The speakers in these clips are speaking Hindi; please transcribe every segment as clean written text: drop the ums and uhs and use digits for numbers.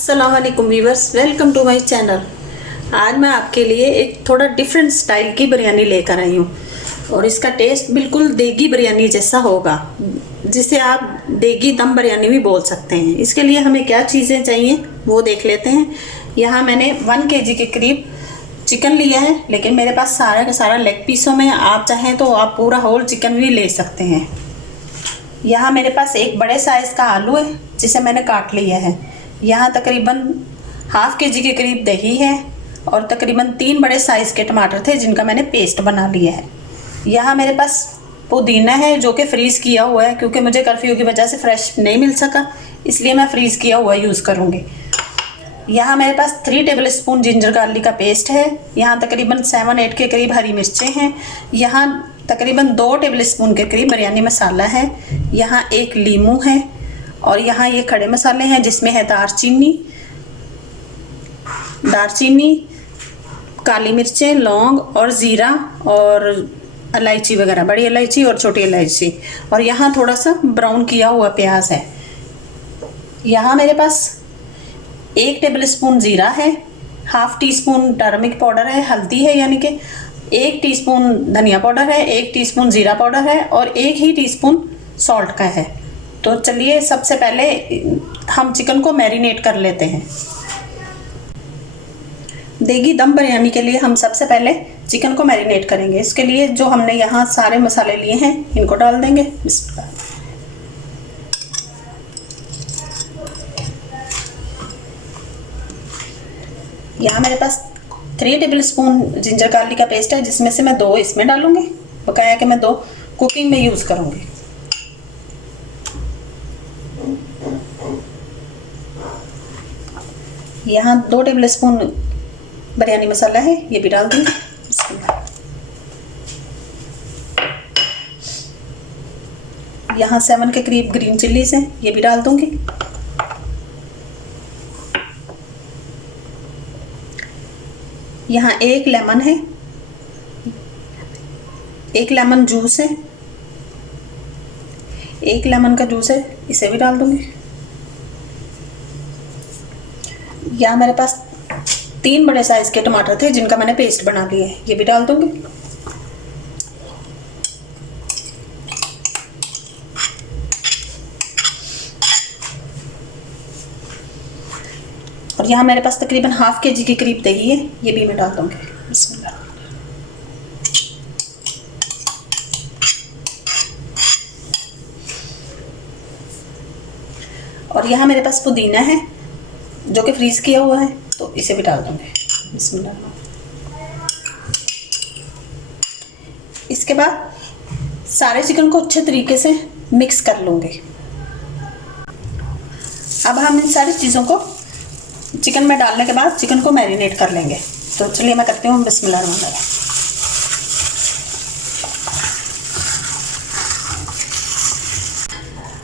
अस्सलाम वालेकुम viewers, welcome to my channel. आज मैं आपके लिए एक थोड़ा डिफरेंट स्टाइल की बिरयानी लेकर आई हूँ और इसका टेस्ट बिल्कुल देगी बिरयानी जैसा होगा, जिसे आप देगी दम बिरयानी भी बोल सकते हैं। इसके लिए हमें क्या चीज़ें चाहिए वो देख लेते हैं। यहाँ मैंने 1 kg के करीब चिकन लिया है, लेकिन मेरे पास सारा का सारा लेग पीसों में, आप चाहें तो आप पूरा होल चिकन भी ले सकते हैं। यहाँ मेरे पास एक बड़े साइज़ का आलू है जिसे मैंने काट लिया है। यहाँ तकरीबन ½ kg के करीब दही है और तकरीबन 3 बड़े साइज़ के टमाटर थे जिनका मैंने पेस्ट बना लिया है। यहाँ मेरे पास पुदीना है जो कि फ्रीज़ किया हुआ है, क्योंकि मुझे कर्फ्यू की वजह से फ्रेश नहीं मिल सका, इसलिए मैं फ्रीज़ किया हुआ यूज़ करूँगी। यहाँ मेरे पास 3 टेबलस्पून जिंजर गार्लिक का पेस्ट है। यहाँ तकरीबन 7-8 के करीब हरी मिर्चें हैं। यहाँ तकरीबन 2 टेबलस्पून के करीब बिरयानी मसाला है। यहाँ 1 लीमू है और यहाँ ये खड़े मसाले हैं जिसमें है दारचीनी, काली मिर्चें, लौंग और ज़ीरा और इलायची वगैरह, बड़ी इलायची और छोटी इलायची, और यहाँ थोड़ा सा ब्राउन किया हुआ प्याज है। यहाँ मेरे पास 1 टेबलस्पून ज़ीरा है, ½ टीस्पून टर्मरिक पाउडर है, हल्दी है, यानी कि 1 टीस्पून धनिया पाउडर है, 1 टीस्पून ज़ीरा पाउडर है और 1 ही टीस्पून सॉल्ट का है। तो चलिए सबसे पहले हम चिकन को मैरिनेट कर लेते हैं। देगी दम बिरयानी के लिए हम सबसे पहले चिकन को मैरिनेट करेंगे। इसके लिए जो हमने यहाँ सारे मसाले लिए हैं इनको डाल देंगे। यहाँ मेरे पास 3 टेबलस्पून जिंजर गार्लिक का पेस्ट है, जिसमें से मैं 2 इसमें डालूंगी, बकाया कि मैं 2 कुकिंग में यूज़ करूँगी। यहाँ 2 टेबलस्पून बिरयानी मसाला है, ये भी डाल दूँगी। यहाँ 7 के करीब ग्रीन चिल्लीज हैं, ये भी डाल दूँगी। यहाँ 1 लेमन है, 1 लेमन जूस है, 1 लेमन का जूस है, इसे भी डाल दूँगी। यहाँ मेरे पास 3 बड़े साइज़ के टमाटर थे जिनका मैंने पेस्ट बना लिया है, ये भी डाल दूँगी। और यहाँ मेरे पास तकरीबन ½ kg के करीब दही है, ये भी मैं डाल दूँगी। बिस्मिल्लाह। और यहाँ मेरे पास पुदीना है जो कि फ्रीज़ किया हुआ है, तो इसे भी डाल दूँगी। बिस्मिल्लाह। इसके बाद सारे चिकन को अच्छे तरीके से मिक्स कर लूँगी। अब हम इन सारी चीज़ों को चिकन में डालने के बाद चिकन को मैरिनेट कर लेंगे। तो चलिए मैं करती हूँ। बिस्मिल्लाह।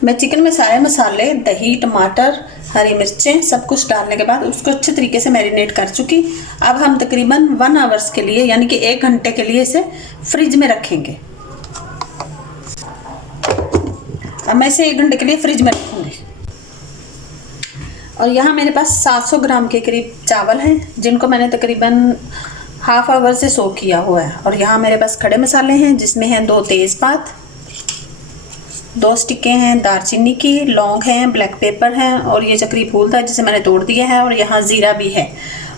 मैं चिकन में सारे मसाले, दही, टमाटर, हरी मिर्चें सब कुछ डालने के बाद उसको अच्छे तरीके से मैरिनेट कर चुकी। अब हम तकरीबन 1 आवर्स के लिए, यानी कि 1 घंटे के लिए इसे फ्रिज में रखेंगे। अब मैं इसे 1 घंटे के लिए फ्रिज में रखूँगी। और यहाँ मेरे पास 700 ग्राम के करीब चावल हैं जिनको मैंने तकरीबन ½ आवर से सोक किया हुआ है। और यहाँ मेरे पास खड़े मसाले हैं जिसमें हैं 2 तेज़पात, 2 स्टिकें हैं दारचीनी की, लौंग हैं, ब्लैक पेपर हैं और ये चक्री फूल था जिसे मैंने तोड़ दिया है, और यहाँ ज़ीरा भी है।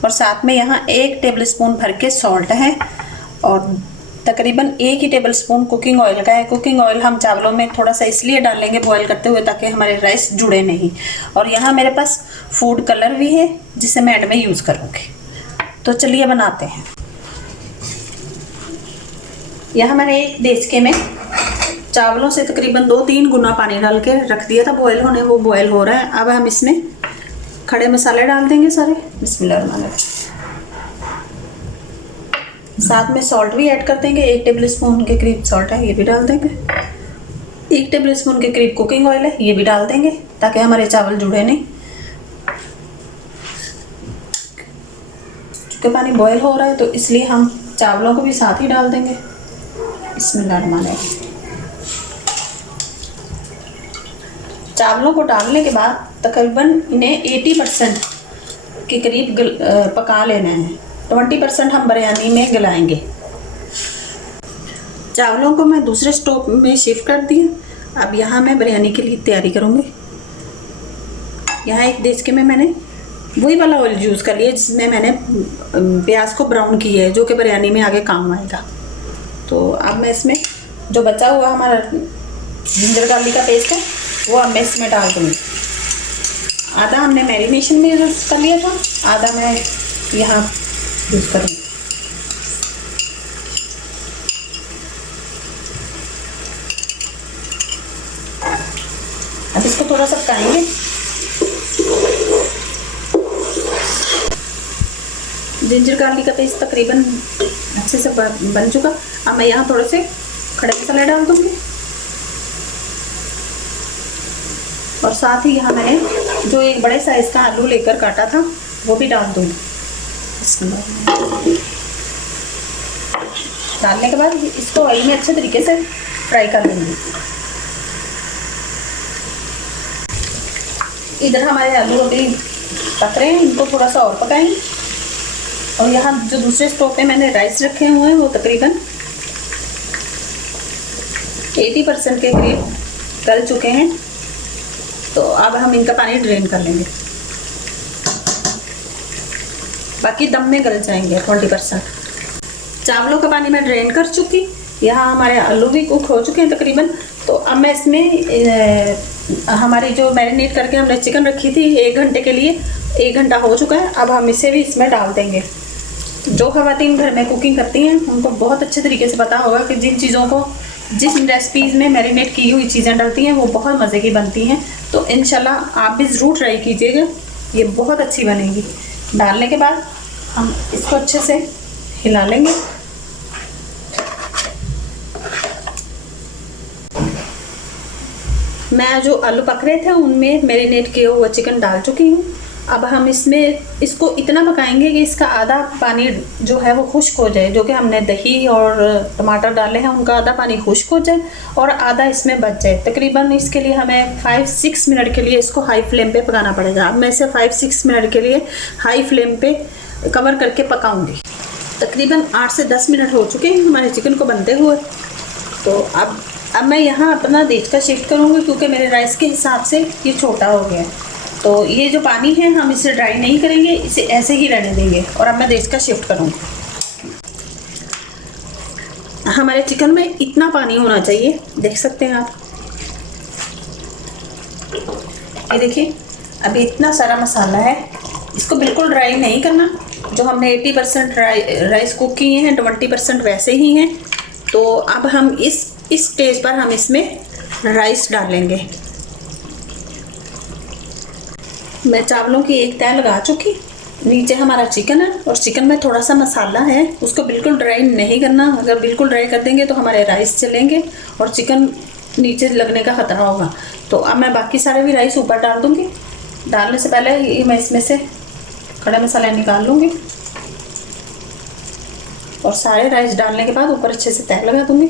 और साथ में यहाँ 1 टेबलस्पून भर के सॉल्ट है और तकरीबन 1 ही टेबलस्पून कुकिंग ऑयल का है। कुकिंग ऑयल हम चावलों में थोड़ा सा इसलिए डालेंगे बॉयल करते हुए ताकि हमारे राइस जुड़े नहीं। और यहाँ मेरे पास फूड कलर भी है जिसे मैं एंड में यूज़ करूँगी। तो चलिए बनाते हैं। यहाँ मैंने एक देचके में चावलों से तकरीबन 2-3 गुना पानी डाल के रख दिया था बॉयल होने, वो बॉयल हो रहा है। अब हम इसमें खड़े मसाले डाल देंगे सारे। बिस्मिल्लाह। साथ में सॉल्ट भी ऐड कर देंगे, 1 टेबलस्पून के करीब सॉल्ट है, ये भी डाल देंगे। 1 टेबलस्पून के करीब कुकिंग ऑयल है, ये भी डाल देंगे ताकि हमारे चावल जुड़े नहीं। चूँकि पानी बॉयल हो रहा है तो इसलिए हम चावलों को भी साथ ही डाल देंगे। बिस्मिल्लाह। चावलों को डालने के बाद तकरीबन इन्हें 80% के करीब पका लेना है। 20% हम बिरयानी में गलाएंगे। चावलों को मैं दूसरे स्टोव में शिफ्ट कर दिया। अब यहाँ मैं बिरयानी के लिए तैयारी करूँगी। यहाँ एक देचके में मैंने वही वाला ऑयल यूज़ कर लिया जिसमें मैंने प्याज को ब्राउन किया है, जो कि बिरयानी में आगे काम आएगा। तो अब मैं इसमें जो बचा हुआ हमारा जिंजर गार्लिक का पेस्ट है वो अब मैं इसमें डाल दूँगी। आधा हमने मैरिनेशन में यूज़ कर लिया था, आधा मैं यहाँ यूज़ करूँगी। अब इसको थोड़ा सा पकाएंगे। जिंजर गार्लिक का पेस्ट तकरीबन अच्छे से बन चुका। अब मैं यहाँ थोड़े से खड़े मसाले डाल दूँगी और साथ ही यहाँ मैंने जो एक बड़े साइज़ का आलू लेकर काटा था वो भी डाल दूँगी। डालने के बाद इसको ऑयल में अच्छे तरीके से फ्राई कर लूँगी। इधर हमारे आलू अभी पक रहे हैं, इनको थोड़ा सा और पकाएंगे। और यहाँ जो दूसरे स्टोव पे मैंने राइस रखे हुए हैं वो तकरीबन 80% के करीब गल चुके हैं। तो अब हम इनका पानी ड्रेन कर लेंगे, बाकी दम में गल जाएंगे 20%। चावलों का पानी मैं ड्रेन कर चुकी। यहाँ हमारे आलू भी कुक हो चुके हैं तकरीबन। तो अब मैं इसमें हमारी जो मैरिनेट करके हमने चिकन रखी थी 1 घंटे के लिए, 1 घंटा हो चुका है। अब हम इसे भी इसमें डाल देंगे। जो ख़वातीन घर में कुकिंग करती हैं उनको बहुत अच्छे तरीके से पता होगा कि जिन चीज़ों को जिस रेसिपीज़ में मैरिनेट की हुई चीज़ें डलती हैं वो बहुत मज़े की बनती हैं। तो इंशाल्लाह आप भी ज़रूर ट्राई कीजिएगा, ये बहुत अच्छी बनेगी। डालने के बाद हम इसको अच्छे से हिला लेंगे। मैं जो आलू पक रहे थे उनमें मैरिनेट किया हुआ चिकन डाल चुकी हूँ। अब हम इसमें इसको इतना पकाएंगे कि इसका आधा पानी जो है वो खुश्क हो जाए। जो कि हमने दही और टमाटर डाले हैं उनका आधा पानी खुश्क हो जाए और आधा इसमें बच जाए। तकरीबन इसके लिए हमें 5-6 मिनट के लिए इसको हाई फ्लेम पे पकाना पड़ेगा। अब मैं इसे 5-6 मिनट के लिए हाई फ्लेम पे कवर करके पकाऊंगी। तकरीबन 8 से 10 मिनट हो चुके हैं हमारे चिकन को बनते हुए। तो अब मैं यहाँ अपना देचका शिफ्ट करूँगी क्योंकि मेरे राइस के हिसाब से ये छोटा हो गया है। तो ये जो पानी है हम इसे ड्राई नहीं करेंगे, इसे ऐसे ही रहने देंगे। और अब मैं देचका शिफ्ट करूँगी। हमारे चिकन में इतना पानी होना चाहिए, देख सकते हैं आप। ये देखिए अभी इतना सारा मसाला है, इसको बिल्कुल ड्राई नहीं करना। जो हमने 80% राइस कुक किए हैं 20% वैसे ही हैं। तो अब हम इस स्टेज पर हम इसमें राइस डालेंगे। मैं चावलों की एक तह लगा चुकी। नीचे हमारा चिकन है और चिकन में थोड़ा सा मसाला है, उसको बिल्कुल ड्राई नहीं करना। अगर बिल्कुल ड्राई कर देंगे तो हमारे राइस जलेंगे और चिकन नीचे लगने का ख़तरा होगा। तो अब मैं बाकी सारे भी राइस ऊपर डाल दूँगी। डालने से पहले ये मैं इसमें से खड़े मसाले निकाल लूँगी और सारे राइस डालने के बाद ऊपर अच्छे से तह लगा दूँगी।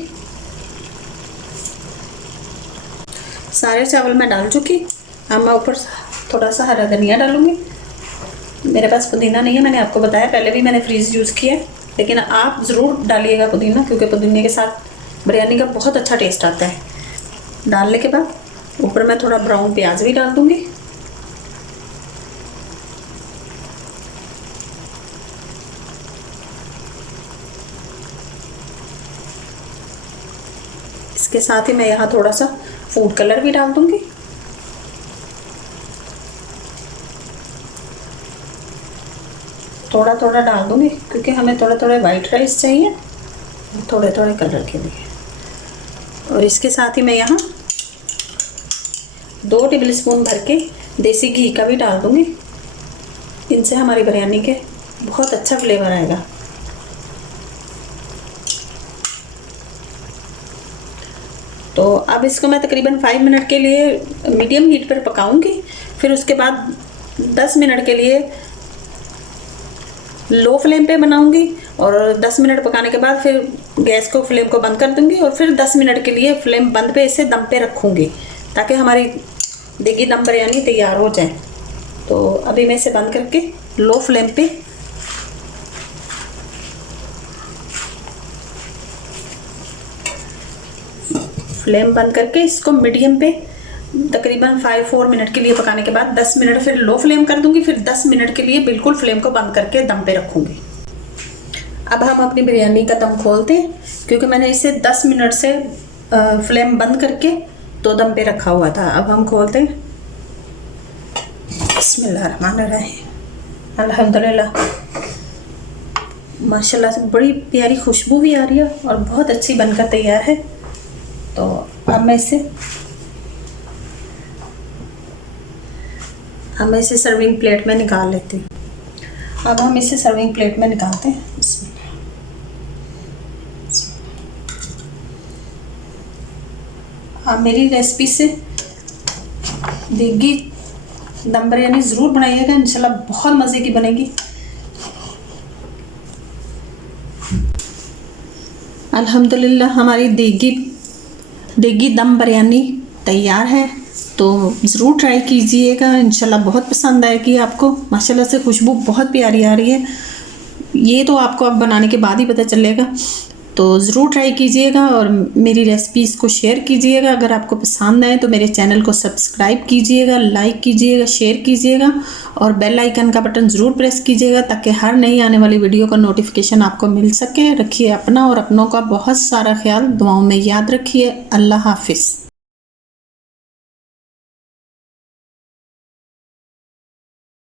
सारे चावल मैं डाल चुकी। अब मैं ऊपर थोड़ा सा हरा धनिया डालूँगी। मेरे पास पुदीना नहीं है, मैंने आपको बताया, पहले भी मैंने फ्रीज़ यूज़ किया है। लेकिन आप ज़रूर डालिएगा पुदीना, क्योंकि पुदीने के साथ बिरयानी का बहुत अच्छा टेस्ट आता है। डालने के बाद ऊपर मैं थोड़ा ब्राउन प्याज भी डाल दूँगी। इसके साथ ही मैं यहाँ थोड़ा सा फूड कलर भी डाल दूँगी। थोड़ा थोड़ा डाल दूँगी क्योंकि हमें थोड़े थोड़े वाइट राइस चाहिए, थोड़े थोड़े कलर के लिए। और इसके साथ ही मैं यहाँ 2 टेबलस्पून भर के देसी घी का भी डाल दूँगी। इनसे हमारी बिरयानी के बहुत अच्छा फ्लेवर आएगा। तो अब इसको मैं तकरीबन 5 मिनट के लिए मीडियम हीट पर पकाऊंगी। फिर उसके बाद 10 मिनट के लिए लो फ्लेम पे बनाऊंगी और 10 मिनट पकाने के बाद फिर गैस को फ्लेम को बंद कर दूंगी और फिर 10 मिनट के लिए फ्लेम बंद पे इसे दम पे रखूंगी ताकि हमारी देगी दम बिरयानी तैयार हो जाए। तो अभी मैं इसे बंद करके लो फ्लेम पे फ्लेम बंद करके इसको मीडियम पे तकरीबन 4 मिनट के लिए पकाने के बाद 10 मिनट फिर लो फ्लेम कर दूंगी, फिर 10 मिनट के लिए बिल्कुल फ्लेम को बंद करके दम पे रखूंगी। अब हम अपनी बिरयानी का दम खोलते हैं, क्योंकि मैंने इसे 10 मिनट से फ्लेम बंद करके तो दम पे रखा हुआ था। अब हम खोलते हैं। बिस्मिल्लाहिर्रहमानिर्रहीम। अल्हम्दुलिल्लाह, माशाल्लाह से बड़ी प्यारी खुशबू भी आ रही है और बहुत अच्छी बनकर तैयार है। तो अब मैं इसे सर्विंग प्लेट में निकाल लेती हूँ। अब हम इसे सर्विंग प्लेट में निकालते हैं। आप मेरी रेसिपी से देगी दम बिरयानी ज़रूर बनाइएगा, इंशाल्लाह बहुत मज़े की बनेगी। अल्हम्दुलिल्लाह हमारी देगी दम बिरयानी तैयार है, तो ज़रूर ट्राई कीजिएगा, इंशाल्लाह बहुत पसंद आएगी आपको। माशाल्लाह से खुशबू बहुत प्यारी आ रही है, ये तो आपको अब बनाने के बाद ही पता चलेगा। तो ज़रूर ट्राई कीजिएगा और मेरी रेसिपीज़ को शेयर कीजिएगा। अगर आपको पसंद आए तो मेरे चैनल को सब्सक्राइब कीजिएगा, लाइक कीजिएगा, शेयर कीजिएगा और बेल आइकन का बटन ज़रूर प्रेस कीजिएगा, ताकि हर नई आने वाली वीडियो का नोटिफिकेशन आपको मिल सके। रखिए अपना और अपनों का बहुत सारा ख्याल, दुआओं में याद रखिए। अल्लाह हाफिज़।